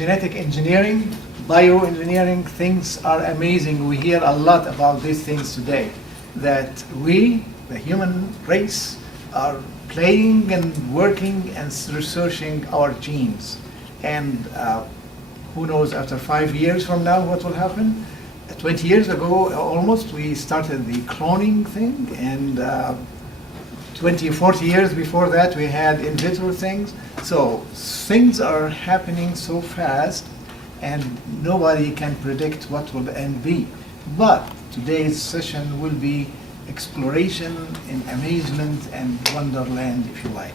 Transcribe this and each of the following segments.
genetic engineering, bioengineering. Things are amazing. We hear a lot about these things today, that we, the human race, are playing and working and researching our genes. And who knows, after 5 years from now, what will happen? 20 years ago, almost, we started the cloning thing, and 20, 40 years before that, we had in vitro things. So things are happening so fast, and nobody can predict what will the end be. But today's session will be exploration and amazement and wonderland, if you like.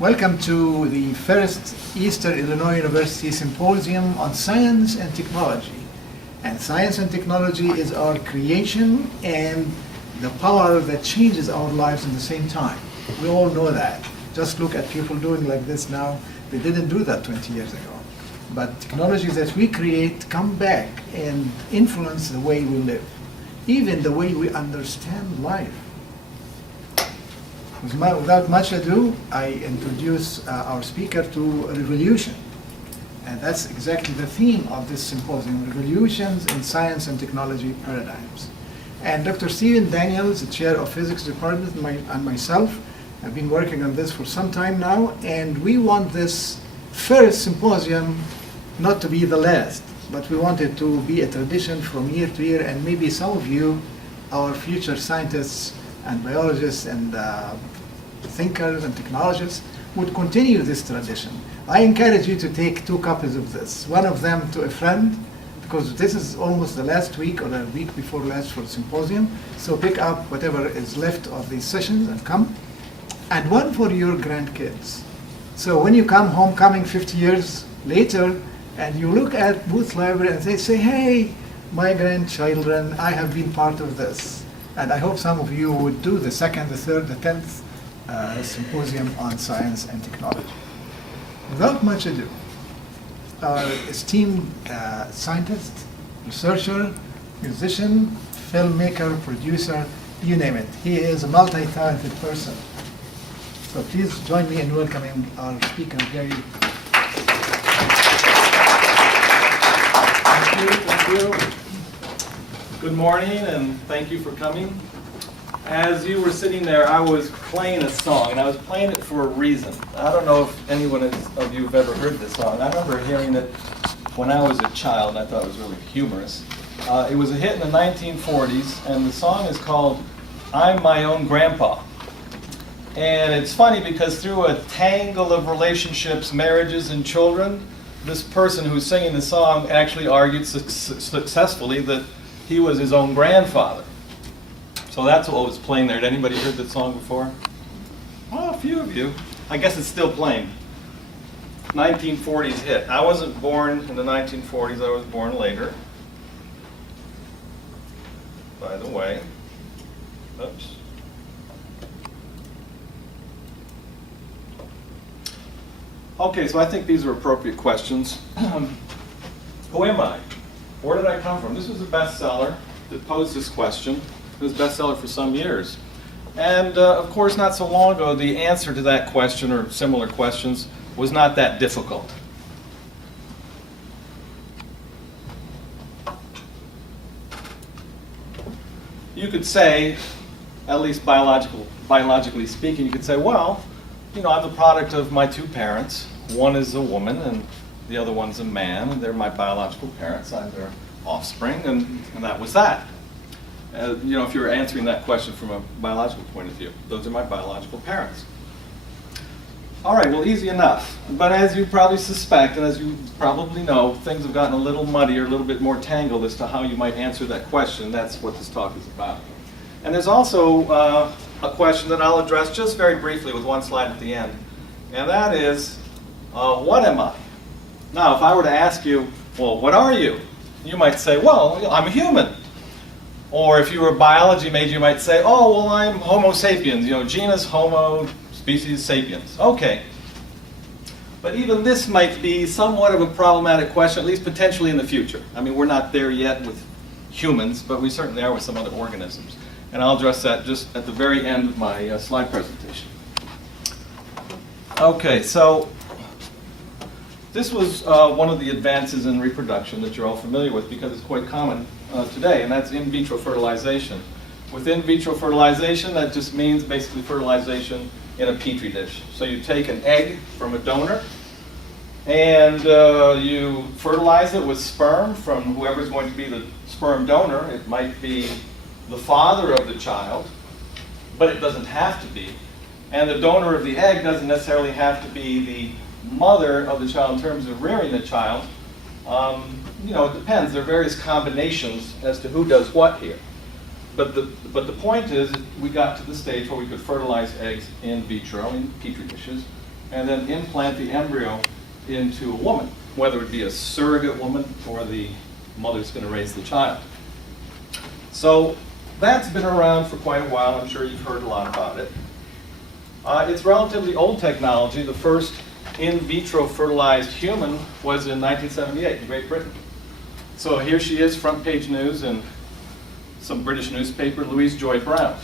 Welcome to the first Eastern Illinois University Symposium on Science and Technology. And science and technology is our creation and the power that changes our lives at the same time. We all know that. Just look at people doing like this now. They didn't do that 20 years ago. But technologies that we create come back and influence the way we live, even the way we understand life. Without much ado, I introduce our speaker to revolution. And that's exactly the theme of this symposium, revolutions in science and technology paradigms. And Dr. Stephen Daniels, the chair of physics department, and myself have been working on this for some time now, and we want this first symposium not to be the last, but we want it to be a tradition from year to year, and maybe some of you, our future scientists and biologists and thinkers and technologists, would continue this tradition. I encourage you to take 2 copies of this, one of them to a friend, because this is almost the last week or the week before last for the symposium, so pick up whatever is left of these sessions and come, and one for your grandkids. So when you come homecoming 50 years later, and you look at Booth Library and they say, hey, my grandchildren, I have been part of this. And I hope some of you would do the 2nd, the 3rd, the 10th symposium on science and technology. Without much ado, our esteemed scientist, researcher, musician, filmmaker, producer, you name it. He is a multi-talented person. So please join me in welcoming our speaker, Gary. Thank you. Good morning, and thank you for coming. As you were sitting there, I was playing a song, and I was playing it for a reason. I don't know if anyone of you have ever heard this song. I remember hearing it when I was a child, and I thought it was really humorous. It was a hit in the 1940s, and the song is called I'm My Own Grandpa. And it's funny because through a tangle of relationships, marriages, and children, this person who's singing the song actually argued successfully that he was his own grandfather. So that's what was playing there. Had anybody heard that song before? Well, a few of you. I guess it's still playing. 1940s hit. I wasn't born in the 1940s. I was born later. By the way. Oops. Okay, so I think these are appropriate questions. Who am I? Where did I come from? This was a bestseller that posed this question. It was a bestseller for some years. And of course, not so long ago, the answer to that question or similar questions was not that difficult. You could say, at least biologically speaking, you could say, well, you know, I'm the product of my 2 parents. One is a woman and the other one's a man, and they're my biological parents. I'm their offspring, and that was that. You know, if you're answering that question from a biological point of view, those are my biological parents. All right, well, easy enough. But as you probably suspect, and as you probably know, things have gotten a little muddier, a little bit more tangled as to how you might answer that question. That's what this talk is about. And there's also a question that I'll address just very briefly with one slide at the end. And that is, what am I? Now, if I were to ask you, well, what are you? You might say, well, I'm a human. Or if you were a biology major, you might say, oh, well, I'm Homo sapiens, you know, genus Homo, species sapiens. Okay. But even this might be somewhat of a problematic question, at least potentially in the future. I mean, we're not there yet with humans, but we certainly are with some other organisms. And I'll address that just at the very end of my slide presentation. Okay, so This was one of the advances in reproduction that you're all familiar with because it's quite common today, and that's in vitro fertilization. With in vitro fertilization, that just means basically fertilization in a petri dish. So you take an egg from a donor, and you fertilize it with sperm from whoever's going to be the sperm donor. It might be the father of the child, but it doesn't have to be. And the donor of the egg doesn't necessarily have to be the mother of the child in terms of rearing the child. You know, it depends. There are various combinations as to who does what here. But the point is that we got to the stage where we could fertilize eggs in vitro, in petri dishes, and then implant the embryo into a woman, whether it be a surrogate woman or the mother's going to raise the child. So that's been around for quite a while. I'm sure you've heard a lot about it. It's relatively old technology. The first in vitro fertilized human was in 1978 in Great Britain. So here she is, front page news in some British newspaper, Louise Joy Brown.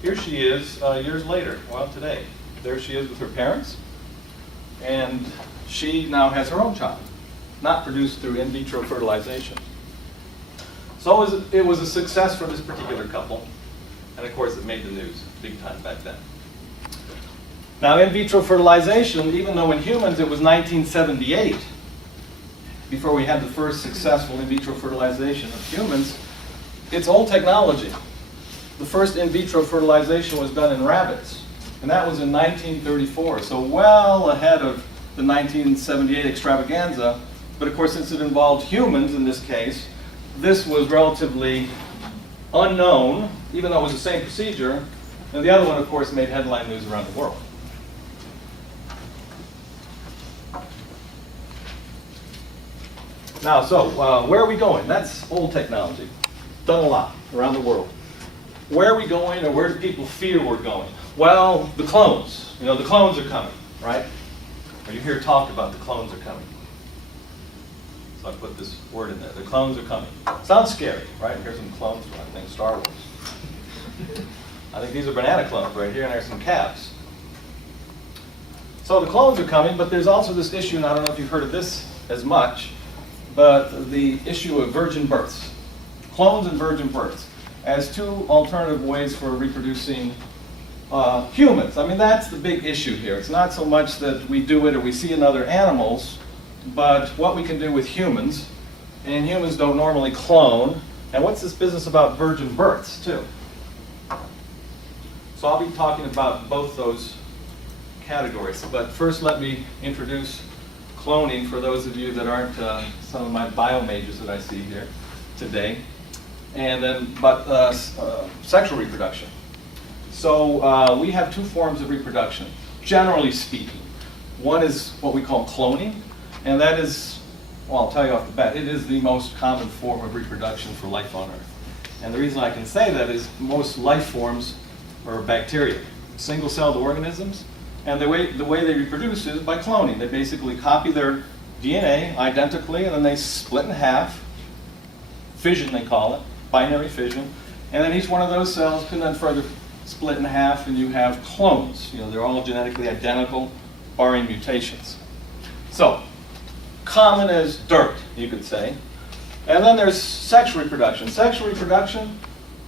Here she is years later, well today. There she is with her parents, and she now has her own child, not produced through in vitro fertilization. So it was a success for this particular couple, and of course it made the news big time back then. Now in vitro fertilization, even though in humans it was 1978, before we had the first successful in vitro fertilization of humans, it's old technology. The first in vitro fertilization was done in rabbits, and that was in 1934, so well ahead of the 1978 extravaganza. But of course, since it involved humans in this case, this was relatively unknown, even though it was the same procedure. And the other one, of course, made headline news around the world. Now, so where are we going? That's old technology. Done a lot around the world. Where are we going, or where do people fear we're going? Well, the clones. You know, the clones are coming, right? Or you hear talk about the clones are coming. So I put this word in there. The clones are coming. Sounds scary, right? Here's some clones from, I think, Star Wars. I think these are banana clones right here, and there's some calves. So the clones are coming, but there's also this issue, and I don't know if you've heard of this as much, but the issue of virgin births. Clones and virgin births as two alternative ways for reproducing humans. I mean, that's the big issue here. It's not so much that we do it or we see in other animals, but what we can do with humans. And humans don't normally clone. And what's this business about virgin births, too? So I'll be talking about both those categories. But first, let me introduce cloning for those of you that aren't some of my bio majors that I see here today. And then, sexual reproduction. So we have two forms of reproduction, generally speaking. One is what we call cloning, and that is, well, I'll tell you off the bat, it is the most common form of reproduction for life on Earth. And the reason I can say that is most life forms are bacteria, single-celled organisms, and the way they reproduce is by cloning. They basically copy their DNA identically, and then they split in half, fission they call it, binary fission, and then each one of those cells can then further split in half, and you have clones. You know, they're all genetically identical, barring mutations. So, common as dirt, you could say. And then there's sexual reproduction. Sexual reproduction,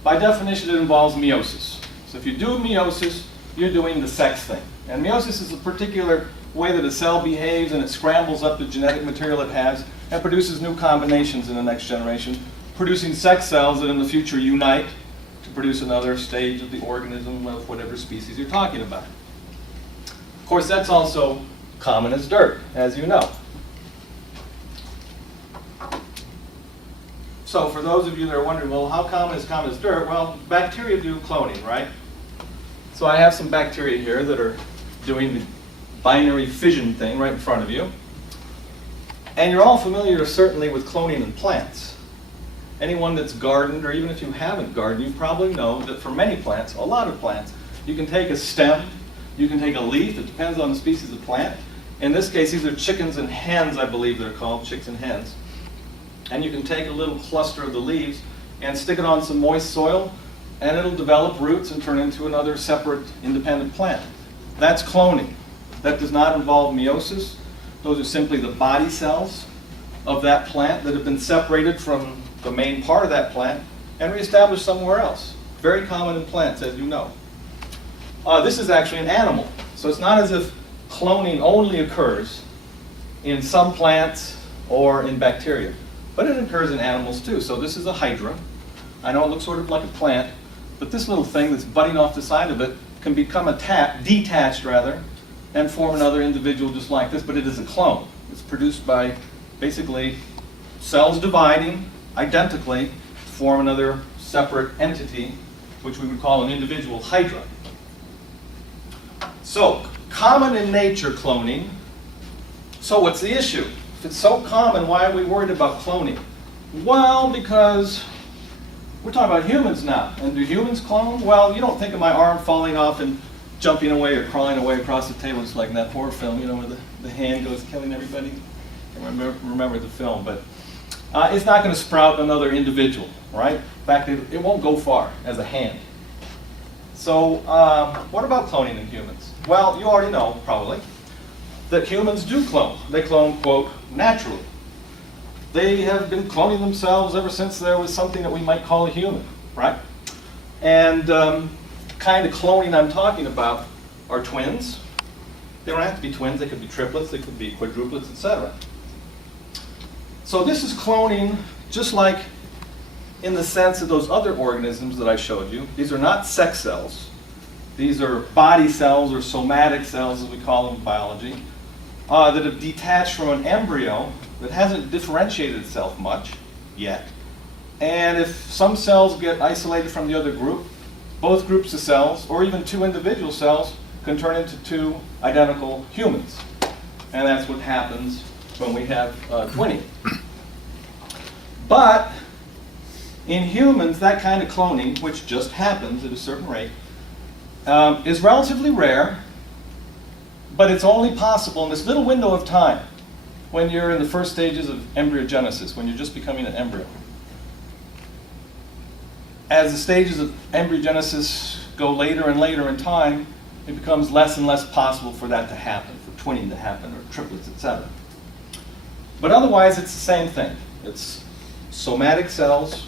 by definition, it involves meiosis. So if you do meiosis, you're doing the sex thing. And meiosis is a particular way that a cell behaves, and it scrambles up the genetic material it has and produces new combinations in the next generation, producing sex cells that in the future unite to produce another stage of the organism of whatever species you're talking about. Of course, that's also common as dirt, as you know. So for those of you that are wondering, well, how common is dirt? Well, bacteria do cloning, right? So I have some bacteria here that are doing the binary fission thing right in front of you. And you're all familiar, certainly, with cloning in plants. Anyone that's gardened, or even if you haven't gardened, you probably know that for many plants, a lot of plants, you can take a stem, you can take a leaf, it depends on the species of plant. In this case, these are chickens and hens, I believe they're called, chicks and hens. And you can take a little cluster of the leaves and stick it on some moist soil, and it'll develop roots and turn into another separate, independent plant. That's cloning. That does not involve meiosis. Those are simply the body cells of that plant that have been separated from the main part of that plant and reestablished somewhere else. Very common in plants, as you know. This is actually an animal. So it's not as if cloning only occurs in some plants or in bacteria, but it occurs in animals too. So this is a hydra. I know it looks sort of like a plant, but this little thing that's budding off the side of it can become detached rather, and form another individual just like this, but it is a clone. It's produced by basically cells dividing identically to form another separate entity, which we would call an individual hydra. So, common in nature, cloning. So what's the issue? If it's so common, why are we worried about cloning? Well, because we're talking about humans now. And do humans clone? Well, you don't think of my arm falling off and jumping away or crawling away across the table, just like in that horror film, you know, where the hand goes killing everybody. I remember the film, but it's not going to sprout another individual, right? In fact, it won't go far as a hand. So what about cloning in humans? Well, you already know, probably, that humans do clone. They clone, quote, naturally. They have been cloning themselves ever since there was something that we might call a human, right? And kind of cloning I'm talking about are twins. They don't have to be twins. They could be triplets. They could be quadruplets, etc. So this is cloning just like in the sense of those other organisms that I showed you. These are not sex cells. These are body cells or somatic cells, as we call them in biology, that have detached from an embryo that hasn't differentiated itself much yet. And if some cells get isolated from the other group, both groups of cells, or even two individual cells, can turn into two identical humans. And that's what happens when we have twinning. But in humans, that kind of cloning, which just happens at a certain rate, is relatively rare, but it's only possible in this little window of time when you're in the first stages of embryogenesis, when you're just becoming an embryo. As the stages of embryogenesis go later and later in time, it becomes less and less possible for that to happen, for twinning to happen, or triplets, etc. But otherwise, it's the same thing. It's somatic cells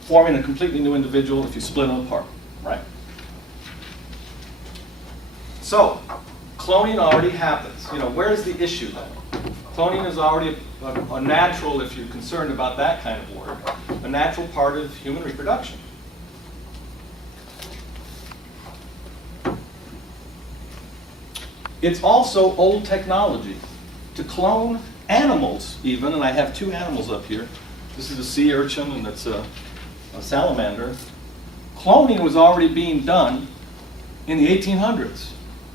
forming a completely new individual if you split them apart, right? So, cloning already happens. You know, where's the issue then? Cloning is already a natural, if you're concerned about that kind of work, a natural part of human reproduction. It's also old technology. To clone animals even, and I have two animals up here. This is a sea urchin and it's a salamander. Cloning was already being done in the 1800s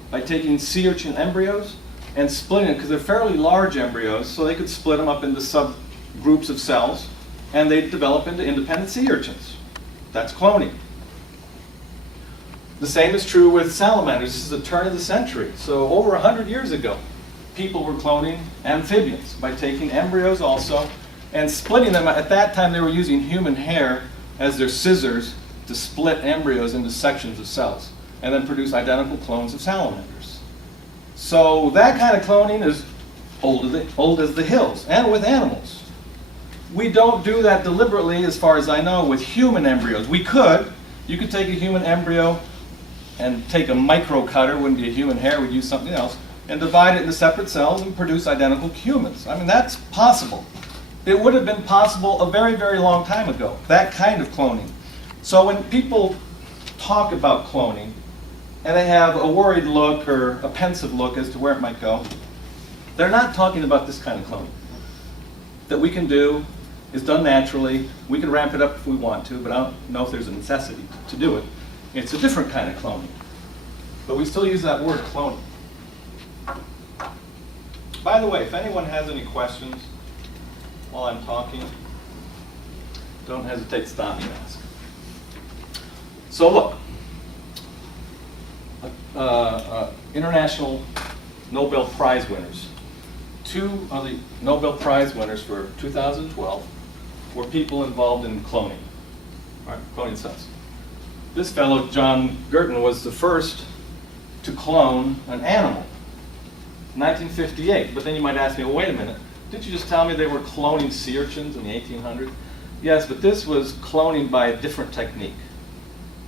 by taking sea urchin embryos and splitting it, because they're fairly large embryos, so they could split them up into subgroups of cells, and they'd develop into independent sea urchins. That's cloning. The same is true with salamanders. This is the turn of the century. So over 100 years ago, people were cloning amphibians by taking embryos also and splitting them. At that time, they were using human hair as their scissors to split embryos into sections of cells and then produce identical clones of salamanders. So that kind of cloning is old as the hills, and with animals. We don't do that deliberately, as far as I know, with human embryos. We could. You could take a human embryo and take a micro cutter, wouldn't be a human hair, we'd use something else, and divide it into separate cells and produce identical humans. I mean, that's possible. It would have been possible a very, very long time ago, that kind of cloning. So when people talk about cloning, and they have a worried look or a pensive look as to where it might go, they're not talking about this kind of cloning. That we can do, is done naturally, we can ramp it up if we want to, but I don't know if there's a necessity to do it. It's a different kind of cloning. But we still use that word, cloning. By the way, if anyone has any questions while I'm talking, don't hesitate to stop me and ask. So look, international Nobel Prize winners. Two of the Nobel Prize winners for 2012 were people involved in cloning, right? Cloning cells. This fellow, John Gurton, was the first to clone an animal. 1958. But then you might ask me, well, wait a minute. Didn't you just tell me they were cloning sea urchins in the 1800s? Yes, but this was cloning by a different technique.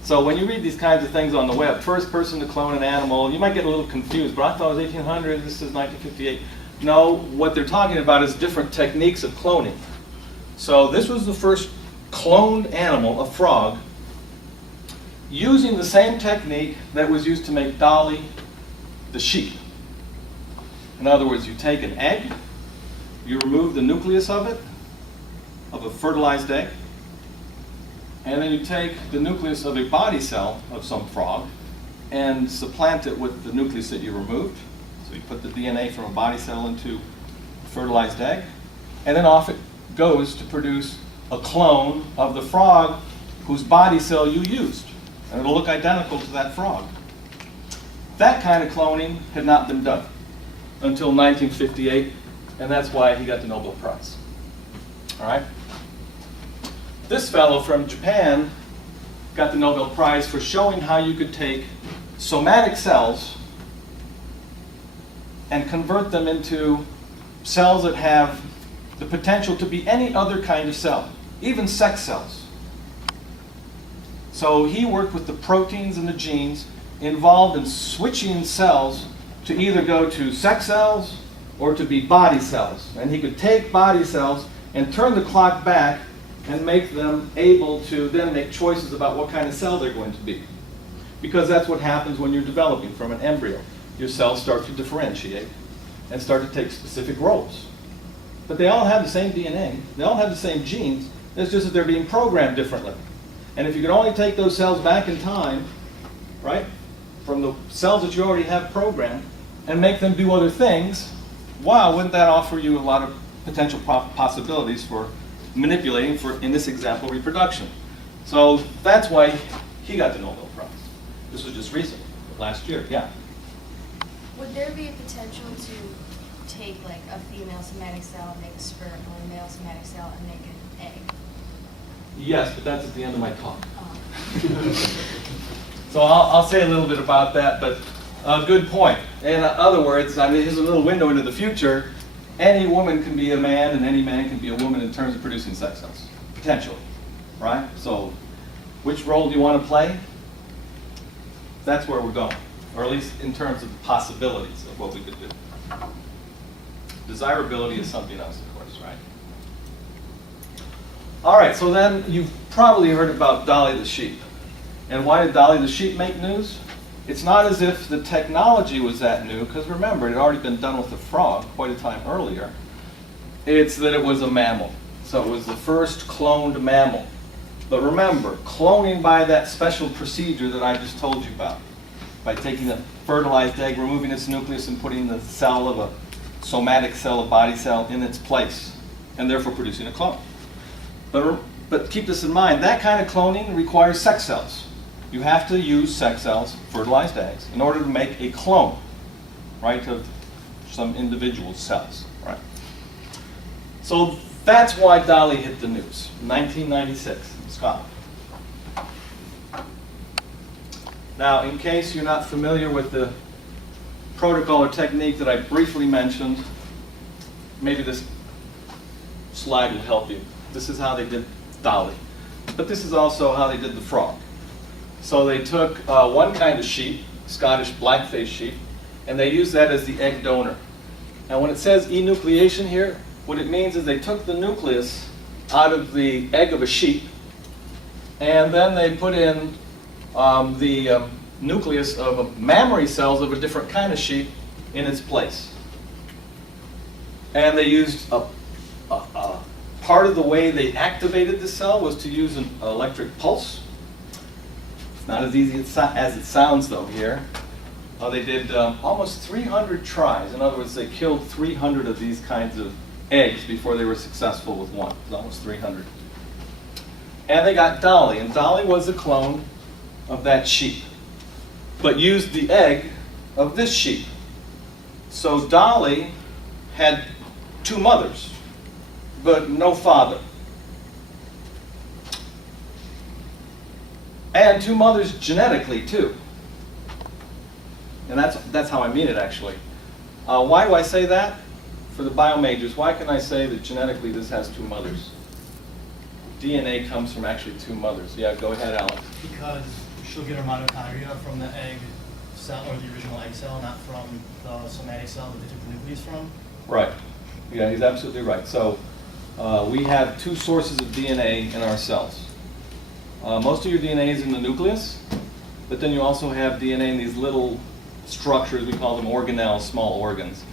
So when you read these kinds of things on the web, first person to clone an animal, you might get a little confused, but I thought it was 1800, this is 1958. No, what they're talking about is different techniques of cloning. So this was the first cloned animal, a frog, using the same technique that was used to make Dolly the sheep. In other words, you take an egg, you remove the nucleus of it, of a fertilized egg, and then you take the nucleus of a body cell of some frog and supplant it with the nucleus that you removed. So you put the DNA from a body cell into a fertilized egg, and then off it goes to produce a clone of the frog whose body cell you used. And it'll look identical to that frog. That kind of cloning had not been done until 1958, and that's why he got the Nobel Prize. All right? This fellow from Japan got the Nobel Prize for showing how you could take somatic cells and convert them into cells that have the potential to be any other kind of cell, even sex cells. So he worked with the proteins and the genes involved in switching cells to either go to sex cells or to be body cells. And he could take body cells and turn the clock back and make them able to then make choices about what kind of cell they're going to be. Because that's what happens when you're developing from an embryo. Your cells start to differentiate and start to take specific roles. But they all have the same DNA, they all have the same genes, it's just that they're being programmed differently. And if you could only take those cells back in time, right, from the cells that you already have programmed, and make them do other things, wow, wouldn't that offer you a lot of potential possibilities for manipulating, for, in this example, reproduction. So that's why he got the Nobel Prize. This was just recent, last year, yeah. Would there be a potential to take like a female somatic cell and make a sperm, or a male somatic cell and make an egg? Yes, but that's at the end of my talk. Oh. So I'll say a little bit about that, but good point. In other words, I mean, here's a little window into the future. Any woman can be a man, and any man can be a woman in terms of producing sex cells, potentially, right? So which role do you want to play? That's where we're going, or at least in terms of the possibilities of what we could do. Desirability is something else, of course, right? All right, so then you've probably heard about Dolly the sheep. And why did Dolly the sheep make news? It's not as if the technology was that new, because remember, it had already been done with the frog quite a time earlier. It's that it was a mammal. So it was the first cloned mammal. But remember, cloning by that special procedure that I just told you about, by taking a fertilized egg, removing its nucleus, and putting the cell of a somatic cell, a body cell, in its place, and therefore producing a clone. But keep this in mind, that kind of cloning requires sex cells. You have to use sex cells, fertilized eggs, in order to make a clone, right, of some individual cells, right? So that's why Dolly hit the news, 1996 in Scotland. Now, in case you're not familiar with the protocol or technique that I briefly mentioned, maybe this slide will help you. This is how they did Dolly. But this is also how they did the frog. So they took one kind of sheep, Scottish black-faced sheep, and they used that as the egg donor. Now when it says enucleation here, what it means is they took the nucleus out of the egg of a sheep, and then they put in the nucleus of mammary cells of a different kind of sheep in its place. And they used part of the way they activated the cell was to use an electric pulse. It's not as easy as it sounds, though, here. They did almost 300 tries. In other words, they killed 300 of these kinds of eggs before they were successful with one. It was almost 300. And they got Dolly, and Dolly was a clone of that sheep, but used the egg of this sheep. So Dolly had two mothers, but no father. And two mothers genetically, too. And that's how I mean it, actually. Why do I say that? For the bio majors, why can I say that genetically this has two mothers? DNA comes from actually two mothers. Yeah, go ahead, Alex. Because she'll get her mitochondria from the egg cell, or the original egg cell, not from the somatic cell that they took the nucleus from. Right. Yeah, he's absolutely right. So we have two sources of DNA in our cells. Most of your DNA is in the nucleus, but then you also have DNA in these little structures. We call them organelles, small organs.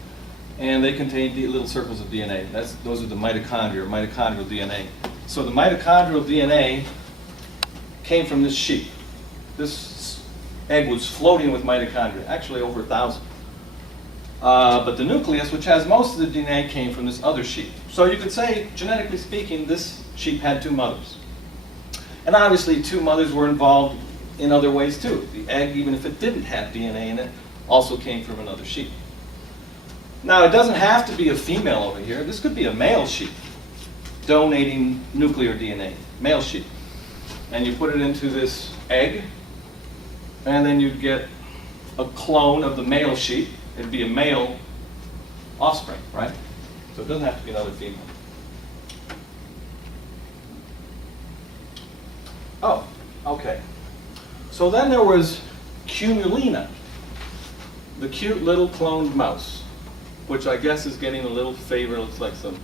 And they contain little circles of DNA. Those are the mitochondria, or mitochondrial DNA. So the mitochondrial DNA came from this sheep. This egg was floating with mitochondria, actually over 1,000. But the nucleus, which has most of the DNA, came from this other sheep. So you could say, genetically speaking, this sheep had two mothers. And obviously, two mothers were involved in other ways too. The egg, even if it didn't have DNA in it, also came from another sheep. Now, it doesn't have to be a female over here. This could be a male sheep donating nuclear DNA, male sheep. And you put it into this egg, and then you'd get a clone of the male sheep. It'd be a male offspring, right? So it doesn't have to be another female. Oh, okay. So then there was Cumulina, the cute little cloned mouse, which I guess is getting a little favor. It looks like some,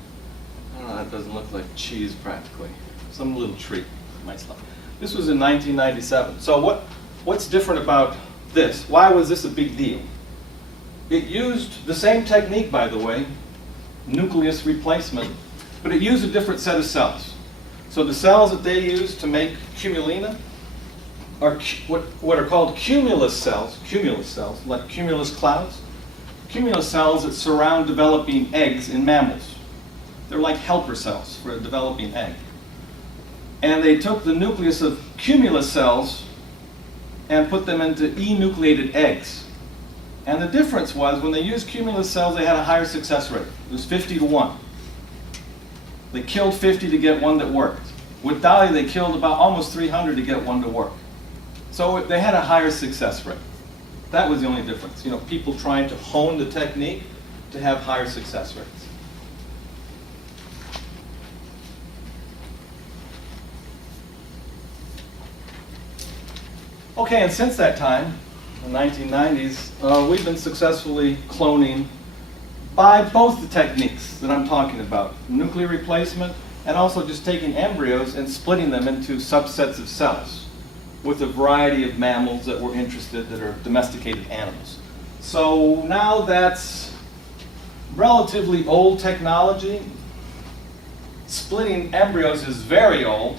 I don't know, that doesn't look like cheese practically. Some little treat, might stop. This was in 1997. So what's different about this? Why was this a big deal? It used the same technique, by the way, nucleus replacement, but it used a different set of cells. So the cells that they used to make Cumulina are what are called cumulus cells, like cumulus clouds. Cumulus cells that surround developing eggs in mammals. They're like helper cells for a developing egg. And they took the nucleus of cumulus cells and put them into enucleated eggs. And the difference was, when they used cumulus cells, they had a higher success rate. It was 50 to 1. They killed 50 to get one that worked. With Dali, they killed about almost 300 to get one to work. So they had a higher success rate. That was the only difference. You know, people trying to hone the technique to have higher success rates. Okay, and since that time, the 1990s, we've been successfully cloning by both the techniques that I'm talking about, nuclear replacement, and also just taking embryos and splitting them into subsets of cells with a variety of mammals that we're interested, that are domesticated animals. So now that's relatively old technology. Splitting embryos is very old,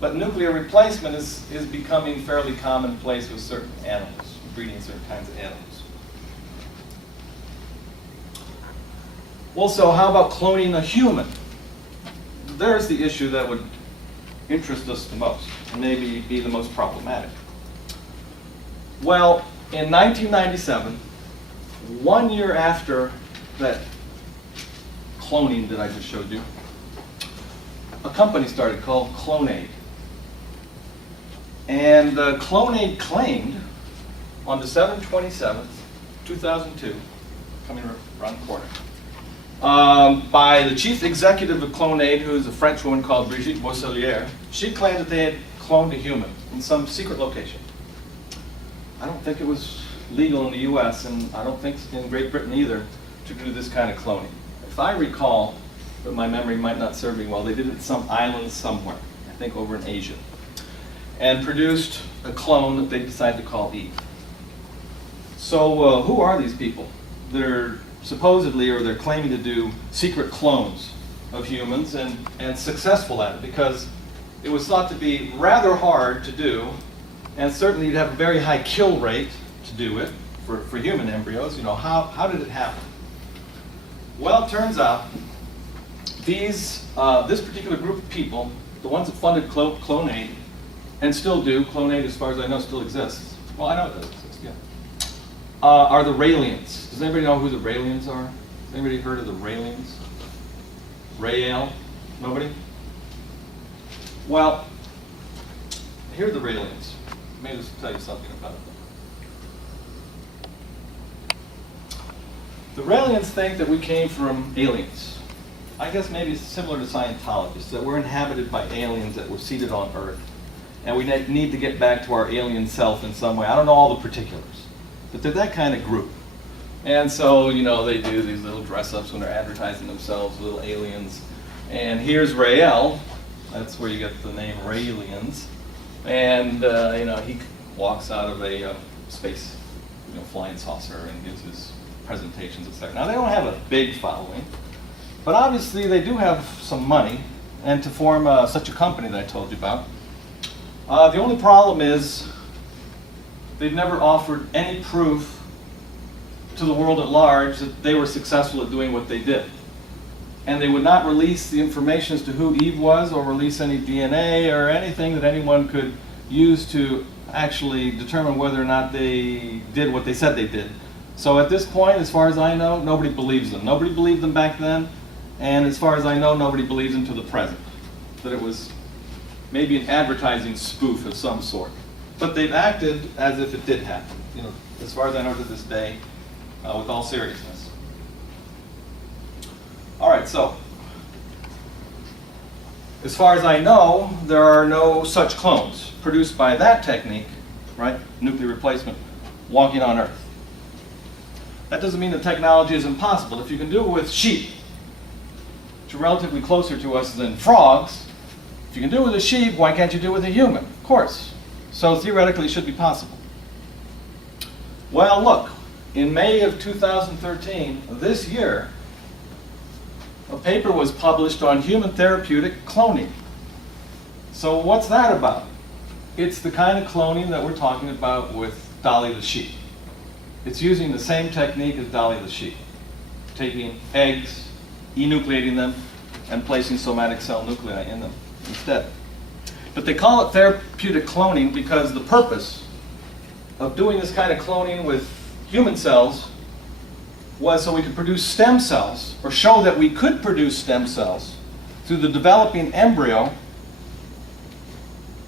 but nuclear replacement is becoming fairly commonplace with certain animals, breeding certain kinds of animals. Well, so how about cloning a human? There's the issue that would interest us the most, and maybe be the most problematic. Well, in 1997, 1 year after that cloning that I just showed you, a company started called Clonaid. And Clonaid claimed on December 27th, 2002, coming around the corner, by the chief executive of Clonaid, who is a French woman called Brigitte Boisselier. She claimed that they had cloned a human in some secret location. I don't think it was legal in the US, and I don't think in Great Britain either, to do this kind of cloning. If I recall, but my memory might not serve me well, they did it in some island somewhere, I think over in Asia, and produced a clone that they decided to call Eve. So who are these people that are supposedly, or they're claiming to do secret clones of humans and successful at it? Because it was thought to be rather hard to do, and certainly you'd have a very high kill rate to do it for human embryos. You know, how did it happen? Well, it turns out this particular group of people, the ones that funded Clonaid, and still do, Clonaid as far as I know still exists. Well, I know it does exist, yeah. Are the Raelians. Does anybody know who the Raelians are? Has anybody heard of the Raelians? Rael? Nobody? Well, here are the Raelians. Let me just tell you something about them. The Raelians think that we came from aliens. I guess maybe it's similar to Scientologists, that we're inhabited by aliens that were seated on Earth. And we need to get back to our alien self in some way. I don't know all the particulars, but they're that kind of group. And so, you know, they do these little dress-ups when they're advertising themselves, little aliens. And here's Rael. That's where you get the name Raelians. And, you know, he walks out of a space, you know, flying saucer and gives his presentations, etc. Now, they don't have a big following, but obviously they do have some money. And to form such a company that I told you about, the only problem is they've never offered any proof to the world at large that they were successful at doing what they did. And they would not release the information as to who Eve was, or release any DNA or anything that anyone could use to actually determine whether or not they did what they said they did. So at this point, as far as I know, nobody believes them. Nobody believed them back then, and as far as I know, nobody believes them to the present. That it was maybe an advertising spoof of some sort. But they've acted as if it did happen, you know, as far as I know to this day, with all seriousness. All right, so as far as I know, there are no such clones produced by that technique, right, nuclear replacement, walking on Earth. That doesn't mean the technology is impossible. If you can do it with sheep, which are relatively closer to us than frogs, if you can do it with a sheep, why can't you do it with a human? Of course. So theoretically, it should be possible. Well, look, in May of 2013, this year, a paper was published on human therapeutic cloning. So what's that about? It's the kind of cloning that we're talking about with Dolly the sheep. It's using the same technique as Dolly the sheep, taking eggs, enucleating them, and placing somatic cell nuclei in them instead. But they call it therapeutic cloning because the purpose of doing this kind of cloning with human cells was so we could produce stem cells, or show that we could produce stem cells through the developing embryo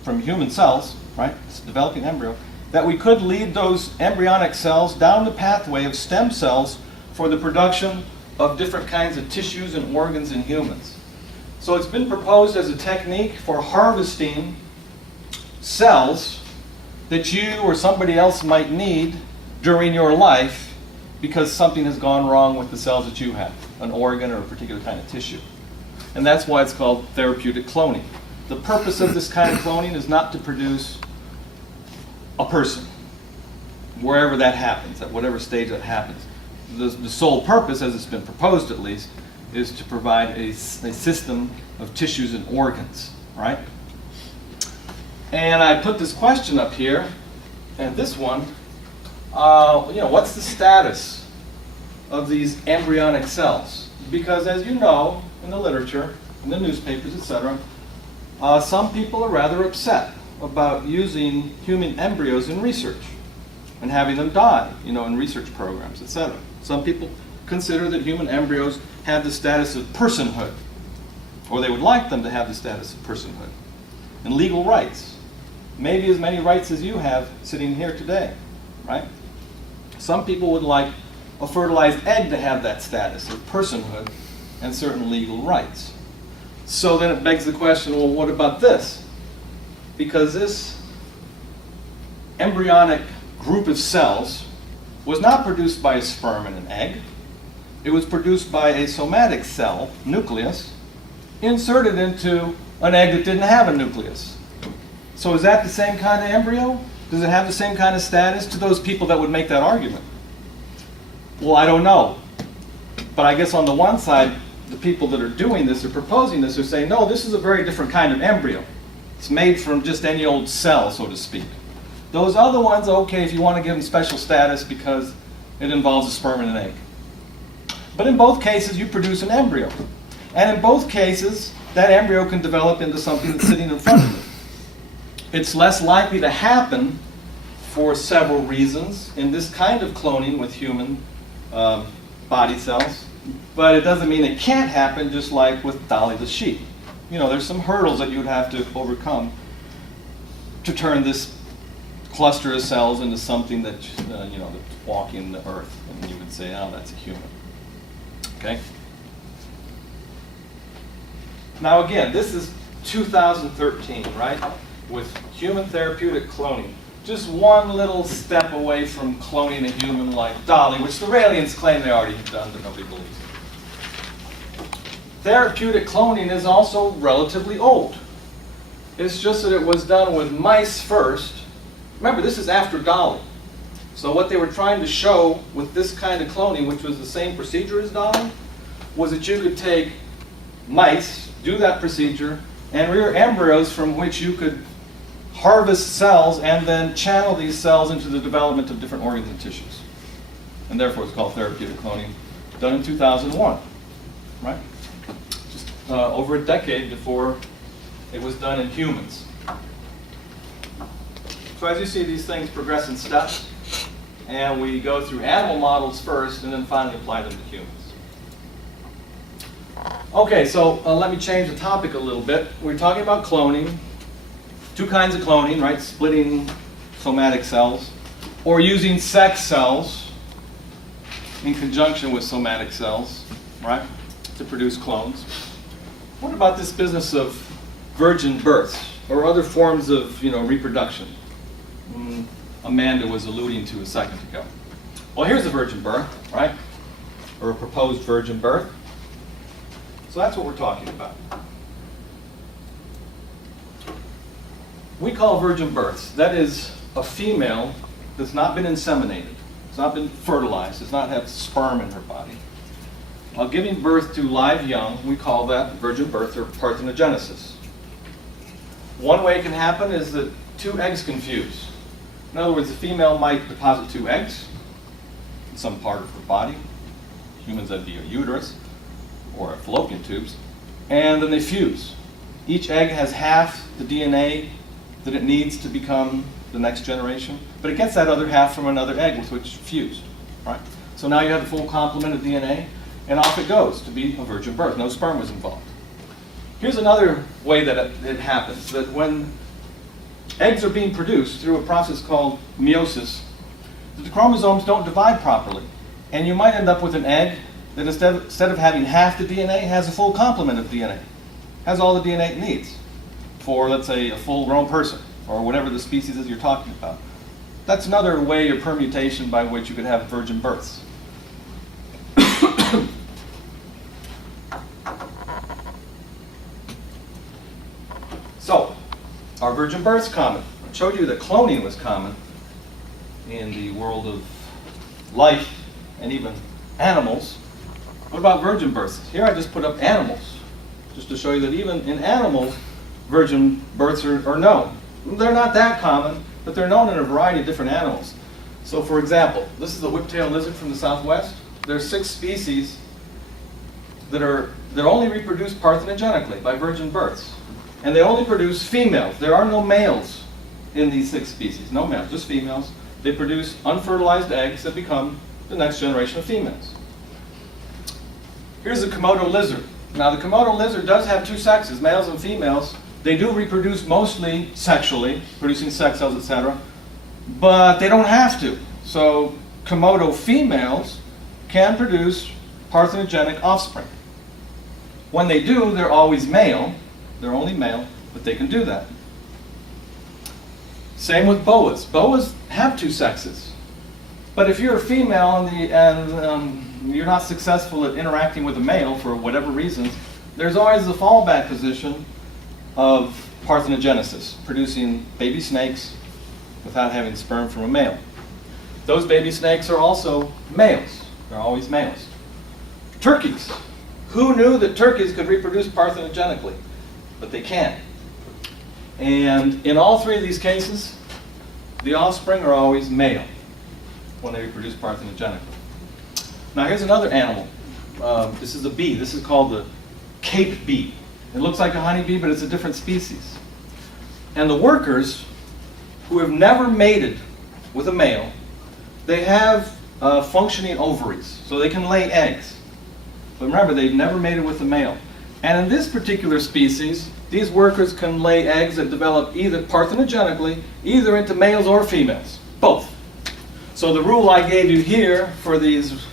from human cells, right? It's a developing embryo, that we could lead those embryonic cells down the pathway of stem cells for the production of different kinds of tissues and organs in humans. So it's been proposed as a technique for harvesting cells that you or somebody else might need during your life because something has gone wrong with the cells that you have, an organ or a particular kind of tissue. And that's why it's called therapeutic cloning. The purpose of this kind of cloning is not to produce a person, wherever that happens, at whatever stage that happens. The sole purpose, as it's been proposed at least, is to provide a system of tissues and organs, right? And I put this question up here, and this one, you know, what's the status of these embryonic cells? Because as you know, in the literature, in the newspapers, etc., some people are rather upset about using human embryos in research and having them die, you know, in research programs, etc. Some people consider that human embryos have the status of personhood, or they would like them to have the status of personhood, and legal rights. Maybe as many rights as you have sitting here today, right? Some people would like a fertilized egg to have that status of personhood and certain legal rights. So then it begs the question, well, what about this? Because this embryonic group of cells was not produced by a sperm and an egg. It was produced by a somatic cell nucleus inserted into an egg that didn't have a nucleus. So is that the same kind of embryo? Does it have the same kind of status to those people that would make that argument? Well, I don't know. But I guess on the one side, the people that are doing this or proposing this are saying, no, this is a very different kind of embryo. It's made from just any old cell, so to speak. Those other ones, okay, if you want to give them special status because it involves a sperm and an egg. But in both cases, you produce an embryo. And in both cases, that embryo can develop into something that's sitting in front of it. It's less likely to happen for several reasons in this kind of cloning with human body cells. But it doesn't mean it can't happen, just like with Dolly the sheep. You know, there's some hurdles that you would have to overcome to turn this cluster of cells into something that, you know, that's walking the earth. And you would say, oh, that's a human. Okay? Now again, this is 2013, right? With human therapeutic cloning. Just one little step away from cloning a human like Dolly, which the aliens claim they already have done, but nobody believes it. Therapeutic cloning is also relatively old. It's just that it was done with mice first. Remember, this is after Dolly. So what they were trying to show with this kind of cloning, which was the same procedure as Dolly, was that you could take mice, do that procedure, and rear embryos from which you could harvest cells and then channel these cells into the development of different organs and tissues. And therefore it's called therapeutic cloning, done in 2001, right? Just over a decade before it was done in humans. So as you see, these things progress in steps, and we go through animal models first and then finally apply them to humans. Okay, so let me change the topic a little bit. We're talking about cloning. Two kinds of cloning, right? Splitting somatic cells, or using sex cells in conjunction with somatic cells, right, to produce clones. What about this business of virgin births or other forms of, reproduction? Amanda was alluding to a second ago. Well, here's a virgin birth, right? Or a proposed virgin birth. So that's what we're talking about. We call virgin births. That is a female that's not been inseminated. It's not been fertilized. Does not have sperm in her body. While giving birth to live young, we call that virgin birth or parthenogenesis. One way it can happen is that two eggs can fuse. In other words, the female might deposit two eggs in some part of her body. Humans, that'd be a uterus or fallopian tubes. And then they fuse. Each egg has half the DNA that it needs to become the next generation, but it gets that other half from another egg with which it fused, right? So now you have the full complement of DNA, and off it goes to be a virgin birth. No sperm was involved. Here's another way that it happens, that when eggs are being produced through a process called meiosis, the chromosomes don't divide properly, and you might end up with an egg that instead of having half the DNA, has a full complement of DNA, has all the DNA it needs for, let's say, a full-grown person, or whatever the species is you're talking about. That's another way or permutation by which you could have virgin births. So, are virgin births common? I showed you that cloning was common in the world of life and even animals. What about virgin births? Here I just put up animals, just to show you that even in animals, virgin births are known. They're not that common, but they're known in a variety of different animals. So for example, this is a whiptail lizard from the southwest. There are 6 species that only reproduce parthenogenically by virgin births. And they only produce females. There are no males in these 6 species. No males, just females. They produce unfertilized eggs that become the next generation of females. Here's the Komodo lizard. Now the Komodo lizard does have 2 sexes, males and females. They do reproduce mostly sexually, producing sex cells, etc. But they don't have to. So Komodo females can produce parthenogenic offspring. When they do, they're always male. They're only male, but they can do that. Same with boas. Boas have 2 sexes. But if you're a female and you're not successful at interacting with a male for whatever reasons, there's always the fallback position of parthenogenesis, producing baby snakes without having sperm from a male. Those baby snakes are also males. They're always males. Turkeys. Who knew that turkeys could reproduce parthenogenically? But they can. And in all 3 of these cases, the offspring are always male when they reproduce parthenogenically. Now here's another animal. This is a bee. This is called the Cape bee. It looks like a honeybee, but it's a different species. And the workers who have never mated with a male, they have functioning ovaries, so they can lay eggs. But remember, they've never mated with a male. And in this particular species, these workers can lay eggs that develop either parthenogenically, either into males or females, both. So the rule I gave you here for these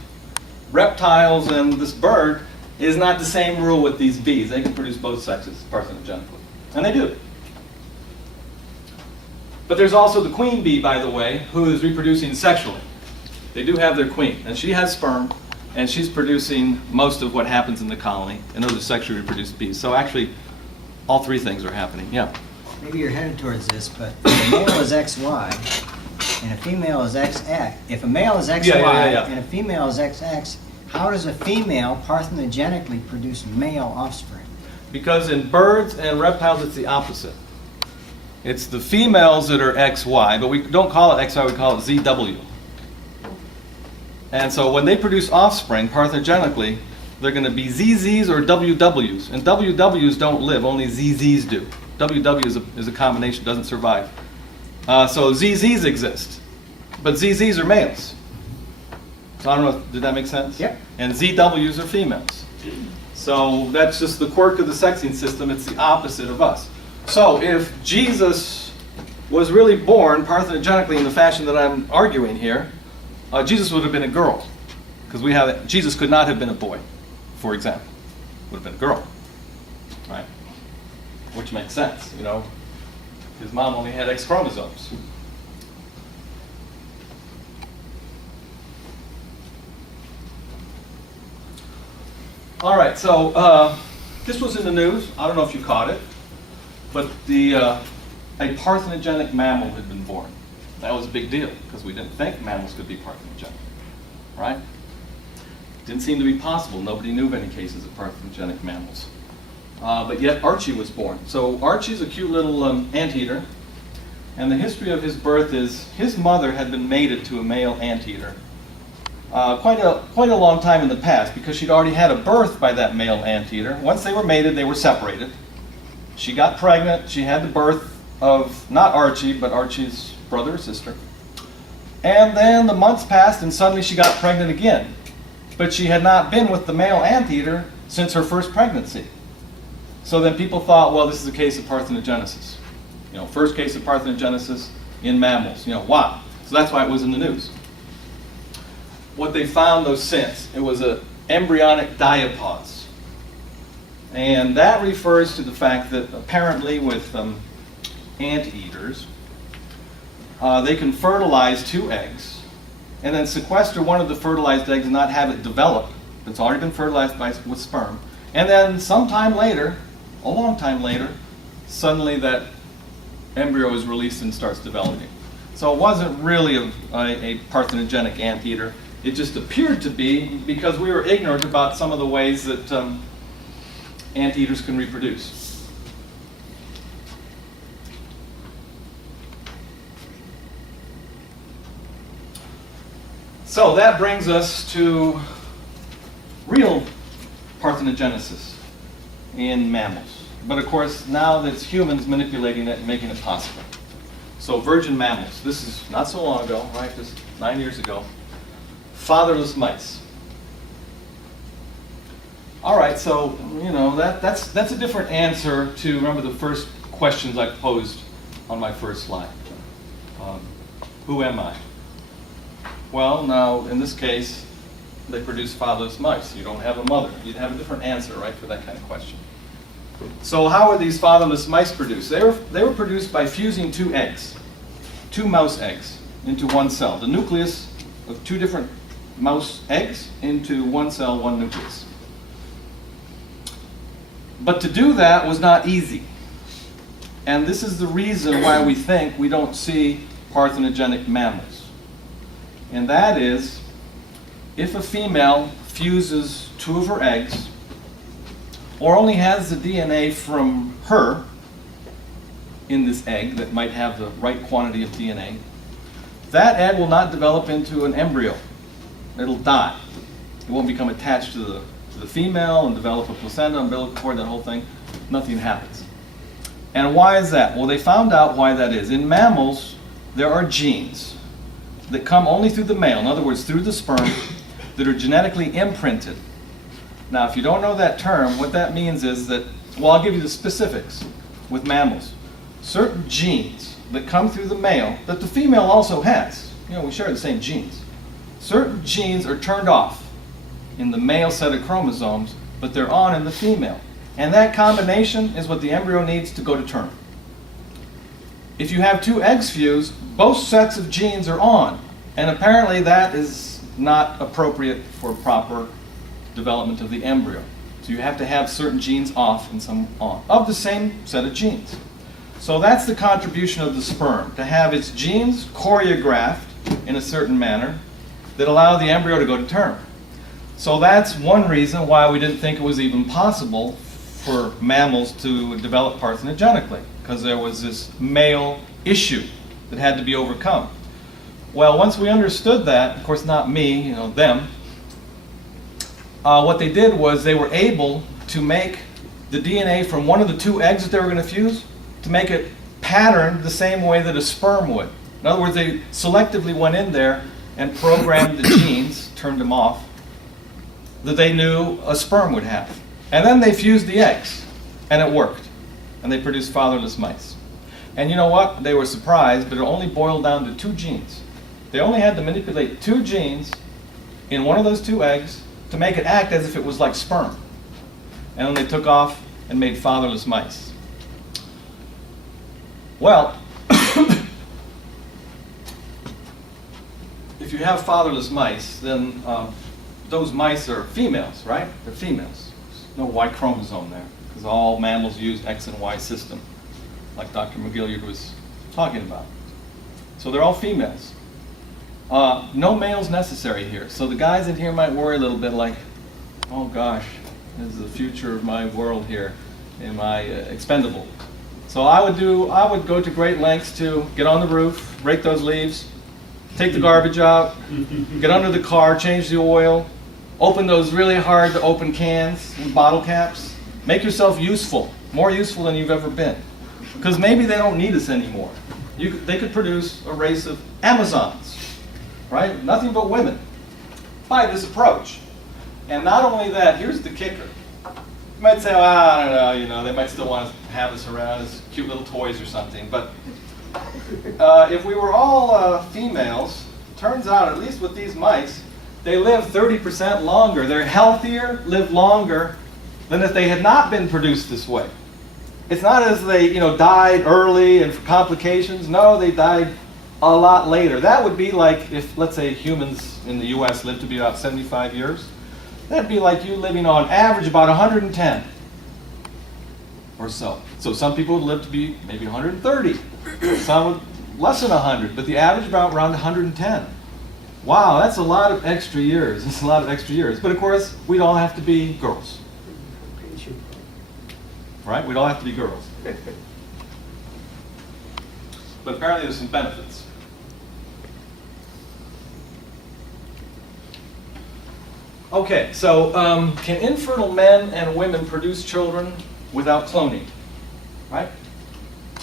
reptiles and this bird is not the same rule with these bees. They can produce both sexes parthenogenically. And they do. But there's also the queen bee, by the way, who is reproducing sexually. They do have their queen, and she has sperm, and she's producing most of what happens in the colony, and those are sexually reproduced bees. So actually, all three things are happening. Yeah. Maybe you're headed towards this, but if a male is XY and a female is XX, if a male is XY Yeah. and a female is XX, how does a female parthenogenically produce male offspring? Because in birds and reptiles, it's the opposite. It's the females that are XY, but we don't call it XY, we call it ZW. And so when they produce offspring parthenogenically, they're going to be ZZs or WWs. And WWs don't live, only ZZs do. WW is a combination, doesn't survive. So ZZs exist, but ZZs are males. So I don't know, did that make sense? Yep. And ZWs are females. So that's just the quirk of the sexing system. It's the opposite of us. So if Jesus was really born parthenogenically in the fashion that I'm arguing here, Jesus would have been a girl. Because Jesus could not have been a boy, for example. Would have been a girl. Right? Which makes sense, you know. His mom only had X chromosomes. All right, so this was in the news. I don't know if you caught it, but a parthenogenic mammal had been born. That was a big deal because we didn't think mammals could be parthenogenic, right? Didn't seem to be possible. Nobody knew of any cases of parthenogenic mammals. But yet Archie was born. So Archie's a cute little anteater, and the history of his birth is his mother had been mated to a male anteater quite a long time in the past because she'd already had a birth by that male anteater. Once they were mated, they were separated. She got pregnant. She had the birth of not Archie, but Archie's brother or sister. And then the months passed, and suddenly she got pregnant again. But she had not been with the male anteater since her first pregnancy. So then people thought, well, this is a case of parthenogenesis. You know, first case of parthenogenesis in mammals. You know, wow. So that's why it was in the news. What they found, though, since, it was an embryonic diapause. And that refers to the fact that apparently with anteaters, they can fertilize 2 eggs and then sequester one of the fertilized eggs and not have it develop. It's already been fertilized with sperm. And then sometime later, a long time later, suddenly that embryo is released and starts developing. So it wasn't really a parthenogenic anteater. It just appeared to be because we were ignorant about some of the ways that anteaters can reproduce. So that brings us to real parthenogenesis in mammals. But of course, now that's humans manipulating it and making it possible. So virgin mammals, this is not so long ago, right, just 9 years ago. Fatherless mice. All right, so, you know, that's a different answer to, remember the first questions I posed on my first slide. Who am I? Well, now, in this case, they produce fatherless mice. You don't have a mother. You'd have a different answer, right, for that kind of question. So how are these fatherless mice produced? They were produced by fusing 2 eggs, 2 mouse eggs, into one cell. The nucleus of 2 different mouse eggs into one cell, one nucleus. But to do that was not easy. And this is the reason why we think we don't see parthenogenic mammals. And that is, if a female fuses 2 of her eggs, or only has the DNA from her in this egg that might have the right quantity of DNA, that egg will not develop into an embryo. It'll die. It won't become attached to the female and develop a placenta, umbilical cord, that whole thing. Nothing happens. And why is that? Well, they found out why that is. In mammals, there are genes that come only through the male, in other words, through the sperm, that are genetically imprinted. Now, if you don't know that term, what that means is that, well, I'll give you the specifics with mammals. Certain genes that come through the male that the female also has. You know, we share the same genes. Certain genes are turned off in the male set of chromosomes, but they're on in the female. And that combination is what the embryo needs to go to term. If you have two eggs fused, both sets of genes are on. And apparently that is not appropriate for proper development of the embryo. So you have to have certain genes off and some on, of the same set of genes. So that's the contribution of the sperm, to have its genes choreographed in a certain manner that allow the embryo to go to term. So that's one reason why we didn't think it was even possible for mammals to develop parthenogenically, because there was this male issue that had to be overcome. Well, once we understood that, of course not me, them, what they did was they were able to make the DNA from one of the two eggs that they were going to fuse, to make it patterned the same way that a sperm would. In other words, they selectively went in there and programmed the genes, turned them off, that they knew a sperm would have. And then they fused the eggs, and it worked. And they produced fatherless mice. And you know what? They were surprised, but it only boiled down to two genes. They only had to manipulate two genes in one of those two eggs to make it act as if it was like sperm. And then they took off and made fatherless mice. Well, if you have fatherless mice, then those mice are females, right? They're females. There's no Y chromosome there, because all mammals use X and Y system, like Dr. McGilliard was talking about. So they're all females. No males necessary here. So the guys in here might worry a little bit like, oh gosh, this is the future of my world here, in my expendable. So I would go to great lengths to get on the roof, rake those leaves, take the garbage out, get under the car, change the oil, open those really hard to open cans and bottle caps. Make yourself useful, more useful than you've ever been. Because maybe they don't need us anymore. They could produce a race of Amazons, right? Nothing but women by this approach. And not only that, here's the kicker. You might say, well, I don't know, they might still want to have us around as cute little toys or something. But if we were all females, turns out, at least with these mice, they live 30% longer. They're healthier, live longer than if they had not been produced this way. It's not as they died early and for complications. No, they died a lot later. That would be like if, let's say, humans in the US lived to be about 75 years. That'd be like you living on average about 110 or so. So some people would live to be maybe 130. Some would less than 100, but the average about around 110. Wow, that's a lot of extra years. That's a lot of extra years. But of course, we'd all have to be girls. Right? We'd all have to be girls. But apparently there's some benefits. Okay, so can infertile men and women produce children without cloning? Right?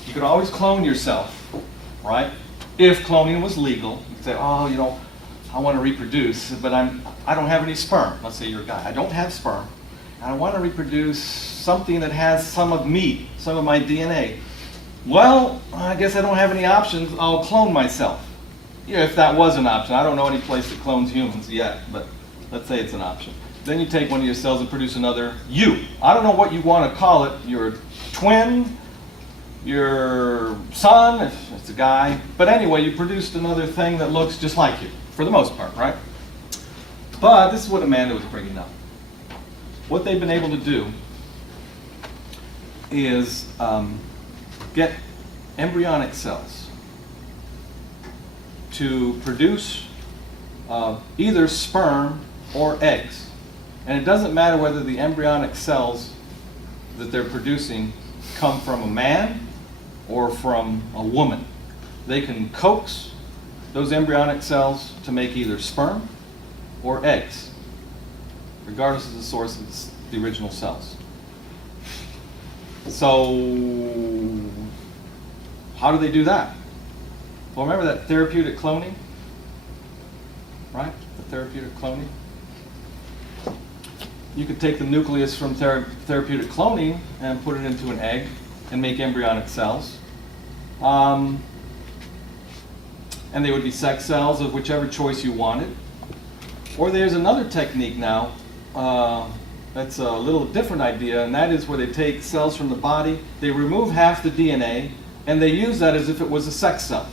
You could always clone yourself, right? If cloning was legal, you could say, oh, I want to reproduce, but I don't have any sperm. Let's say you're a guy. I don't have sperm. And I want to reproduce something that has some of me, some of my DNA. Well, I guess I don't have any options. I'll clone myself. Yeah, if that was an option. I don't know any place that clones humans yet, but let's say it's an option. Then you take one of your cells and produce another you. I don't know what you want to call it. Your twin, your son, if it's a guy. But anyway, you produced another thing that looks just like you, for the most part, right? But this is what Amanda was bringing up. What they've been able to do is get embryonic cells to produce either sperm or eggs. And it doesn't matter whether the embryonic cells that they're producing come from a man or from a woman. They can coax those embryonic cells to make either sperm or eggs, regardless of the source of the original cells. So, how do they do that? Well, remember that therapeutic cloning? Right? The therapeutic cloning? You could take the nucleus from therapeutic cloning and put it into an egg and make embryonic cells. And they would be sex cells of whichever choice you wanted. Or there's another technique now that's a little different idea, and that is where they take cells from the body, they remove half the DNA, and they use that as if it was a sex cell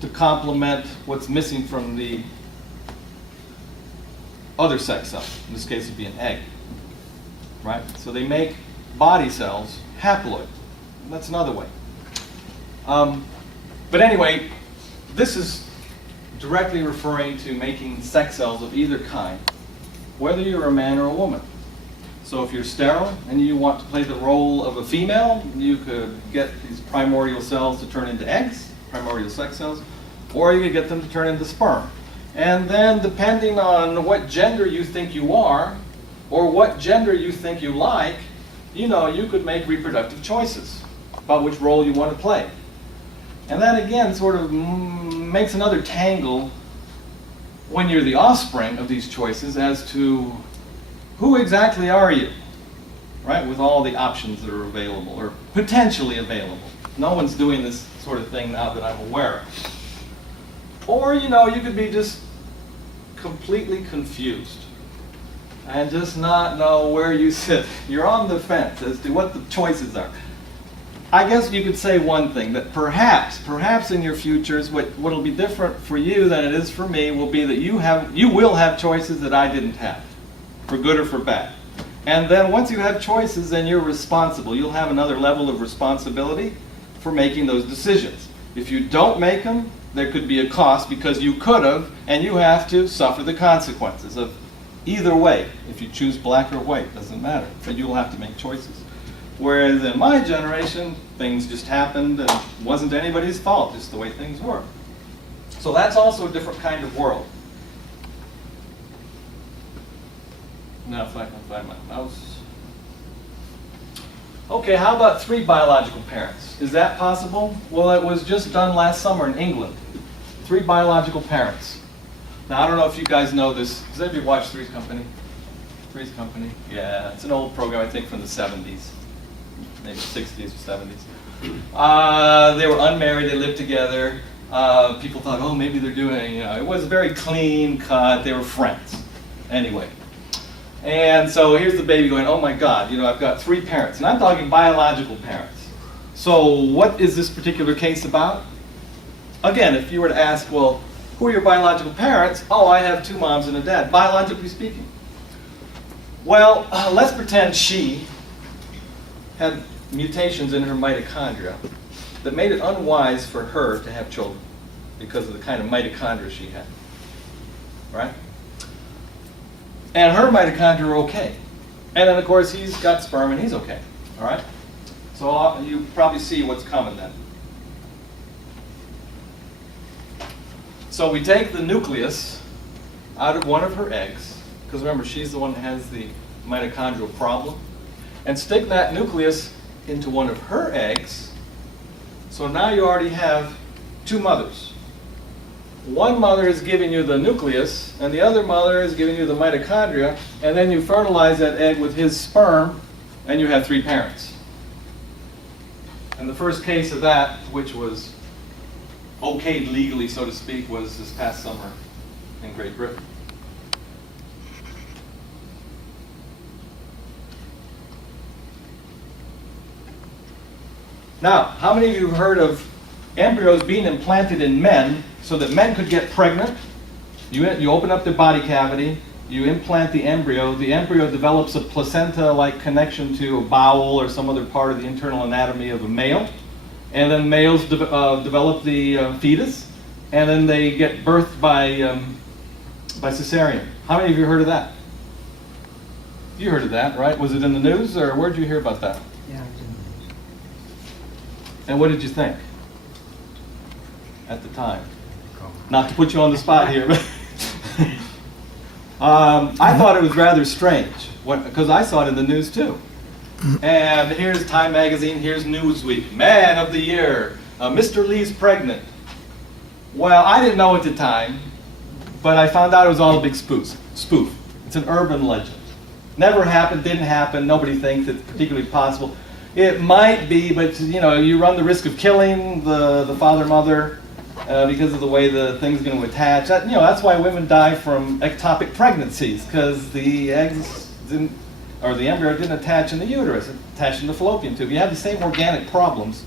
to complement what's missing from the other sex cell. In this case, it would be an egg, right? So they make body cells haploid. That's another way. But anyway, this is directly referring to making sex cells of either kind, whether you're a man or a woman. So if you're sterile and you want to play the role of a female, you could get these primordial cells to turn into eggs, primordial sex cells, or you could get them to turn into sperm. And then depending on what gender you think you are, or what gender you think you like, you know, you could make reproductive choices about which role you want to play. And that again sort of makes another tangle when you're the offspring of these choices as to who exactly are you, right? With all the options that are available or potentially available. No one's doing this sort of thing now that I'm aware of. Or, you know, you could be just completely confused and just not know where you sit. You're on the fence as to what the choices are. I guess you could say one thing, that perhaps in your futures, what'll be different for you than it is for me will be that you will have choices that I didn't have, for good or for bad. And then once you have choices, then you're responsible. You'll have another level of responsibility for making those decisions. If you don't make them, there could be a cost because you could have, and you have to suffer the consequences of either way. If you choose black or white, doesn't matter. But you'll have to make choices. Whereas in my generation, things just happened and it wasn't anybody's fault, just the way things were. So that's also a different kind of world. Now if I can find my mouse. Okay, how about 3 biological parents? Is that possible? Well, it was just done last summer in England. 3 biological parents. Now I don't know if you guys know this. Does anybody watch Three's Company? Three's Company? Yeah, it's an old program, I think from the 70s. Maybe 60s or 70s. They were unmarried, they lived together. People thought, oh, maybe they're doing, you know, it was very clean cut, they were friends. Anyway. And so here's the baby going, oh my God, you know, I've got 3 parents. And I'm talking biological parents. So what is this particular case about? Again, if you were to ask, well, who are your biological parents? Oh, I have 2 moms and a dad, biologically speaking. Well, let's pretend she had mutations in her mitochondria that made it unwise for her to have children because of the kind of mitochondria she had, right? And her mitochondria are okay. And then, of course, he's got sperm and he's okay, all right? So you probably see what's coming then. So we take the nucleus out of one of her eggs, because remember, she's the one that has the mitochondrial problem, and stick that nucleus into one of her eggs. So now you already have 2 mothers. One mother is giving you the nucleus, and the other mother is giving you the mitochondria, and then you fertilize that egg with his sperm, and you have 3 parents. And the first case of that, which was okayed legally, so to speak, was this past summer in Great Britain. Now, how many of you have heard of embryos being implanted in men so that men could get pregnant? You open up the body cavity, you implant the embryo develops a placenta-like connection to a bowel or some other part of the internal anatomy of a male, and then males develop the fetus, and then they get birthed by cesarean. How many of you heard of that? You heard of that, right? Was it in the news, or where did you hear about that? Yeah. And what did you think at the time? Not to put you on the spot here, but I thought it was rather strange, because I saw it in the news too. And here's Time Magazine, here's Newsweek, Man of the Year, Mr. Lee's pregnant. Well, I didn't know at the time, but I found out it was all a big spoof. It's an urban legend. Never happened, didn't happen, nobody thinks it's particularly possible. It might be, but you know, you run the risk of killing the father, mother, because of the way the thing's going to attach. That's why women die from ectopic pregnancies, because the eggs didn't, or the embryo didn't attach in the uterus, it attached in the fallopian tube. You have the same organic problems.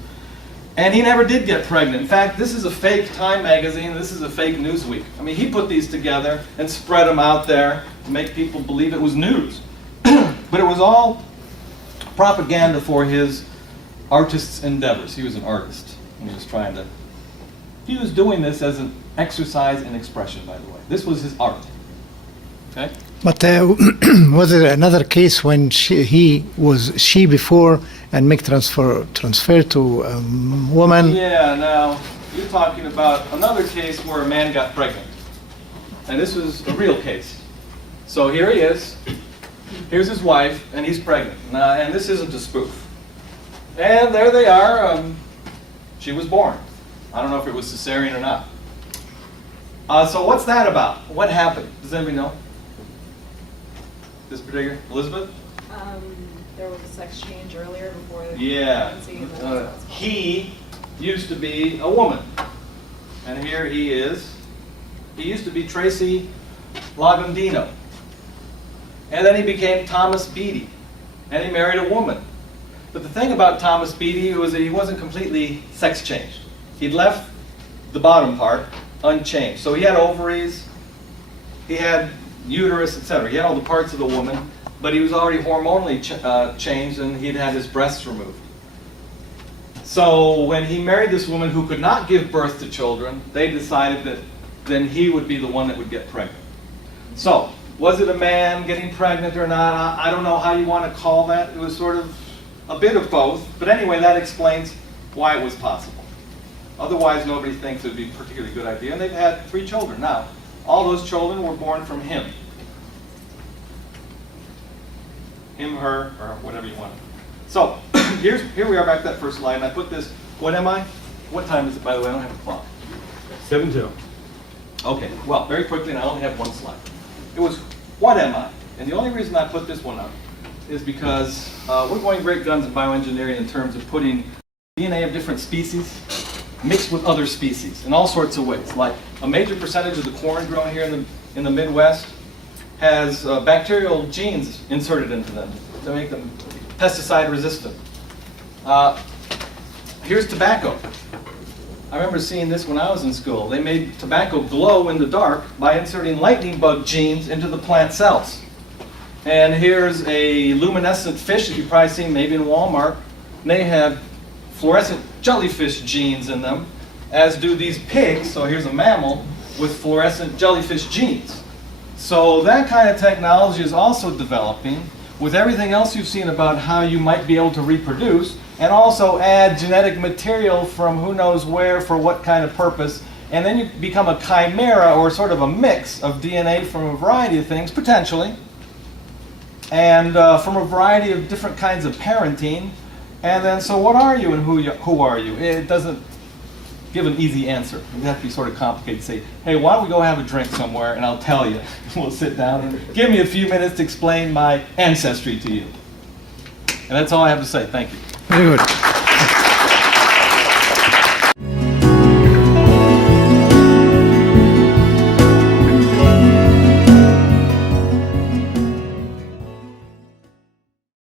And he never did get pregnant. In fact, this is a fake Time magazine, this is a fake Newsweek. I mean, he put these together and spread them out there to make people believe it was news. But it was all propaganda for his artist's endeavors. He was an artist, and he was doing this as an exercise in expression, by the way. This was his art. Okay? But was there another case when she before and make transfer to woman? Yeah, now you're talking about another case where a man got pregnant. And this was a real case. So here he is, here's his wife, and he's pregnant. Now, and this isn't a spoof. And there they are, she was born. I don't know if it was cesarean or not. So what's that about? What happened? Does anybody know? This particular, Elizabeth? There was a sex change earlier before the Yeah. pregnancy. And then that's what's He used to be a woman. And here he is. He used to be Tracy Lagundino. And then he became Thomas Beatty. And he married a woman. But the thing about Thomas Beatty was that he wasn't completely sex changed. He'd left the bottom part unchanged. So he had ovaries, he had uterus, etc. He had all the parts of the woman, but he was already hormonally changed, and he'd had his breasts removed. So when he married this woman who could not give birth to children, they decided that then he would be the one that would get pregnant. So, was it a man getting pregnant or not? I don't know how you want to call that. It was sort of a bit of both. But anyway, that explains why it was possible. Otherwise, nobody thinks it would be a particularly good idea. And they've had 3 children. Now, all those children were born from him. Him, her, or whatever you want. So, here we are back to that first slide. And I put this, what am I? What time is it, by the way? I don't have a clock. 7-2. Okay, well, very quickly, and I only have one slide. It was, what am I? And the only reason I put this one up is because we're going great guns in bioengineering in terms of putting DNA of different species mixed with other species in all sorts of ways. Like a major percentage of the corn grown here in the Midwest has bacterial genes inserted into them to make them pesticide resistant. Here's tobacco. I remember seeing this when I was in school. They made tobacco glow in the dark by inserting lightning bug genes into the plant cells. And here's a luminescent fish that you've probably seen maybe in Walmart. And they have fluorescent jellyfish genes in them, as do these pigs. So here's a mammal with fluorescent jellyfish genes. So that kind of technology is also developing with everything else you've seen about how you might be able to reproduce and also add genetic material from who knows where for what kind of purpose. And then you become a chimera, or sort of a mix of DNA from a variety of things, potentially, and from a variety of different kinds of parenting. And then, so what are you and who are you? It doesn't give an easy answer. You have to be sort of complicated to say, hey, why don't we go have a drink somewhere and I'll tell you. We'll sit down and give me a few minutes to explain my ancestry to you. And that's all I have to say. Thank you. Very good.